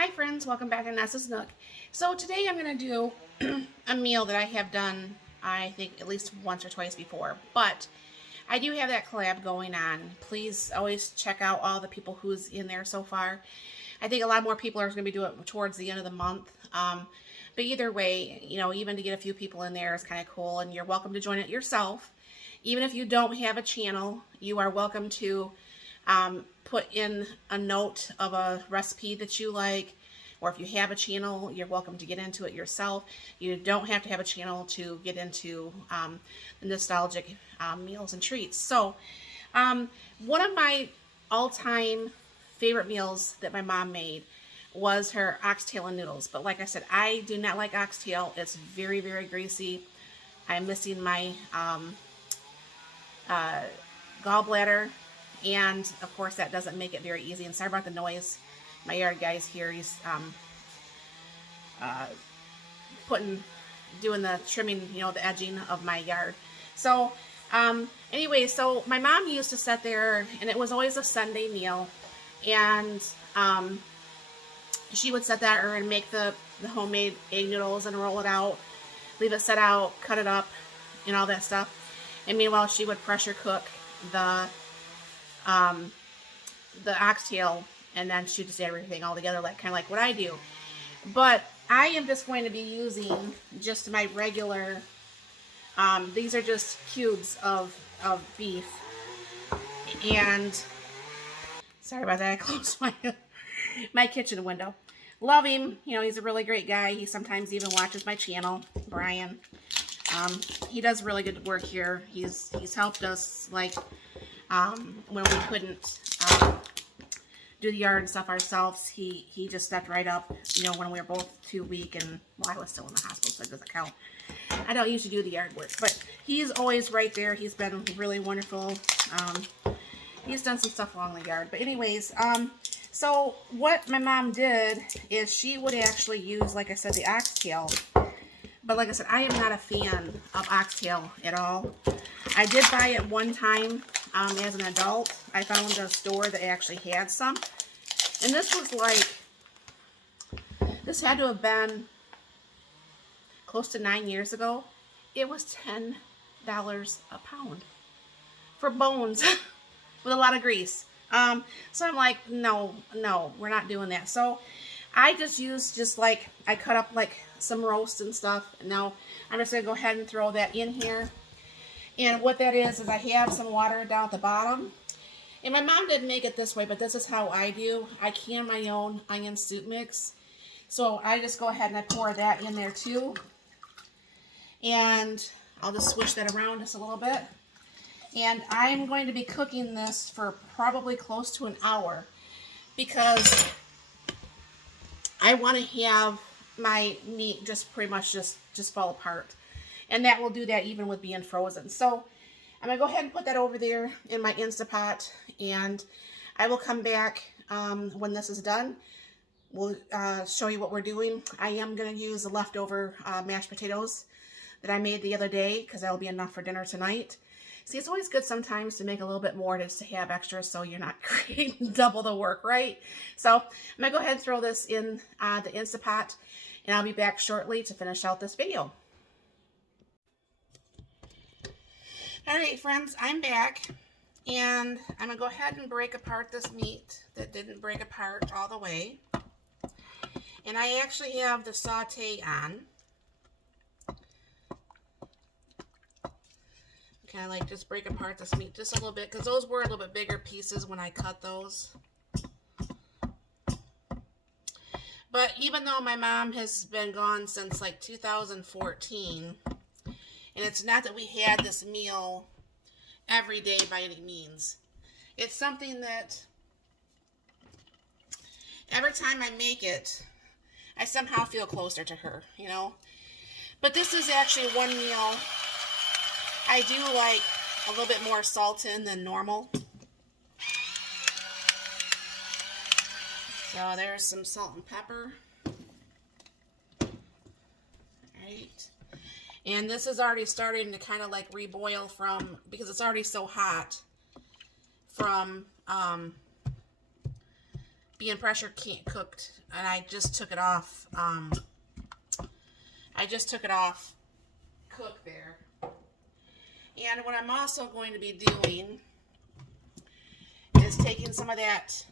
Hi friends, welcome back to Nessa's Nook. So today I'm going to do a meal that I have done, I think, at least once or twice before. But I do have that collab going on. Please always check out all the people who's in there so far. I think a lot more people are going to be doing it towards the end of the month. But either way, even to get a few people in there is kind of cool. And you're welcome to join it yourself. Even if you don't have a channel, you are welcome to put in a note of a recipe that you like, or if you have a channel, you're welcome to get into it yourself. You don't have to have a channel to get into the nostalgic meals and treats. So one of my all-time favorite meals that my mom made was her oxtail and noodles. But like I said, I do not like oxtail. It's very, very greasy. I'm missing my gallbladder, and of course that doesn't make it very easy. And sorry about the noise. My yard guy's here. He's doing the trimming, the edging of my yard. So anyway, so my mom used to sit there, and it was always a Sunday meal, and she would sit there and make the homemade egg noodles and roll it out, leave it set out, cut it up, and all that stuff. And meanwhile, she would pressure cook the oxtail, and then she just add everything all together, kind of like what I do. But I am just going to be using just my regular, these are just cubes of beef. And sorry about that, I closed my kitchen window. Love him, he's a really great guy. He sometimes even watches my channel, Brian. He does really good work here. He's helped us, when we couldn't do the yard and stuff ourselves. He just stepped right up, when we were both too weak, and I was still in the hospital, so it doesn't count. I don't usually do the yard work, but he's always right there. He's been really wonderful. He's done some stuff along the yard. But anyways, so what my mom did is she would actually use, like I said, the oxtail. But like I said, I am not a fan of oxtail at all. I did buy it one time as an adult. I found a store that actually had some. And this was this had to have been close to 9 years ago. It was $10 a pound for bones with a lot of grease. So I'm like, no, we're not doing that. So I just used, I cut up some roast and stuff. Now I'm just going to go ahead and throw that in here. And what that is I have some water down at the bottom. And my mom didn't make it this way, but this is how I do. I can my own onion soup mix. So I just go ahead and I pour that in there too. And I'll just switch that around just a little bit. And I'm going to be cooking this for probably close to an hour, because I want to have my meat just pretty much just fall apart. And that will do that even with being frozen. So I'm going to go ahead and put that over there in my Instapot, and I will come back when this is done. We'll show you what we're doing. I am going to use the leftover mashed potatoes that I made the other day, because that'll be enough for dinner tonight. See, it's always good sometimes to make a little bit more just to have extra, so you're not creating double the work, right? So I'm going to go ahead and throw this in the Instapot, and I'll be back shortly to finish out this video. Alright friends, I'm back, and I'm going to go ahead and break apart this meat that didn't break apart all the way. And I actually have the saute on. Kind of just break apart this meat just a little bit, because those were a little bit bigger pieces when I cut those. But even though my mom has been gone since 2014, and it's not that we had this meal every day by any means, it's something that every time I make it, I somehow feel closer to her, But this is actually one meal I do like a little bit more salt in than normal. So there's some salt and pepper. Right. And this is already starting to kind of reboil because it's already so hot from being pressure cooked, and I just took it off. I just took it off cook there. And what I'm also going to be doing is taking some of that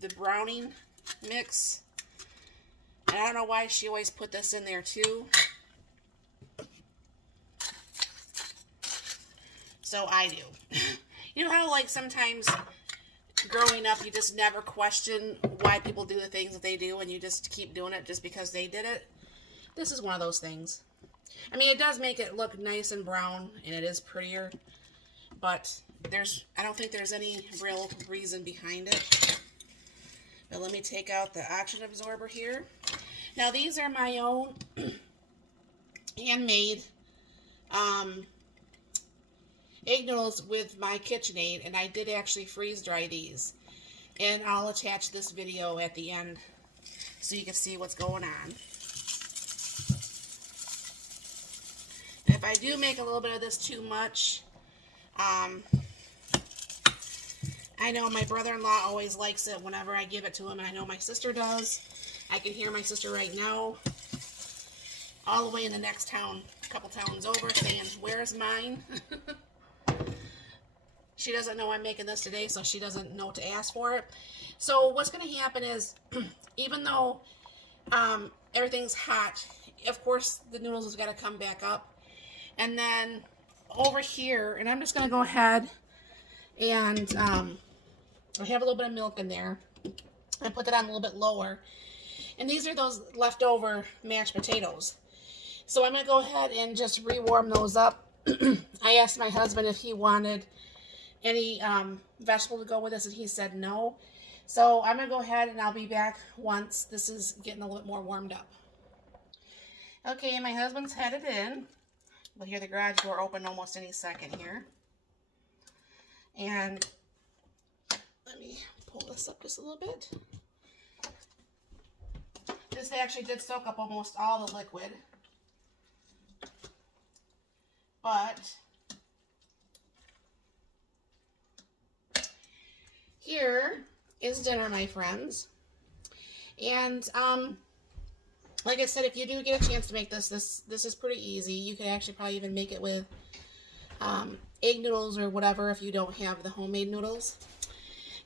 the browning mix. And I don't know why she always put this in there too. So I do. You know how like sometimes growing up you just never question why people do the things that they do and you just keep doing it just because they did it? This is one of those things. I mean, it does make it look nice and brown and it is prettier, but I don't think there's any real reason behind it. But let me take out the oxygen absorber here. Now these are my own handmade egg noodles with my KitchenAid, and I did actually freeze dry these. And I'll attach this video at the end so you can see what's going on. And if I do make a little bit of this too much, I know my brother-in-law always likes it whenever I give it to him, and I know my sister does. I can hear my sister right now, all the way in the next town, a couple towns over, saying, "Where's mine?" She doesn't know I'm making this today, so she doesn't know to ask for it. So what's going to happen is, even though everything's hot, of course the noodles has got to come back up. And then over here, and I'm just going to go ahead and I have a little bit of milk in there. I put that on a little bit lower. And these are those leftover mashed potatoes. So I'm going to go ahead and just rewarm those up. I asked my husband if he wanted any vegetable to go with this, and he said no. So I'm going to go ahead and I'll be back once this is getting a little bit more warmed up. Okay, my husband's headed in. We'll hear the garage door open almost any second here. And let me pull this up just a little bit. This actually did soak up almost all the liquid. But here is dinner, my friends. And like I said, if you do get a chance to make this is pretty easy. You could actually probably even make it with egg noodles or whatever if you don't have the homemade noodles.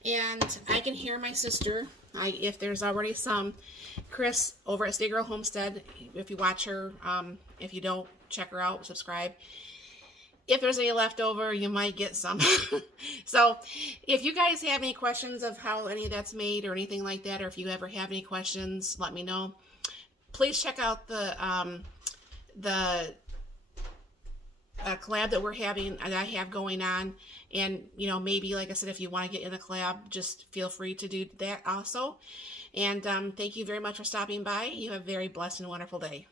And I can hear my sister, if there's already some, Chris over at Stay Girl Homestead, if you watch her, if you don't, check her out, subscribe. If there's any left over, you might get some. So if you guys have any questions of how any of that's made or anything like that, or if you ever have any questions, let me know. Please check out the collab that we're having, and I have going on. And, you know, maybe, like I said, if you want to get in a collab, just feel free to do that also. And thank you very much for stopping by. You have a very blessed and wonderful day.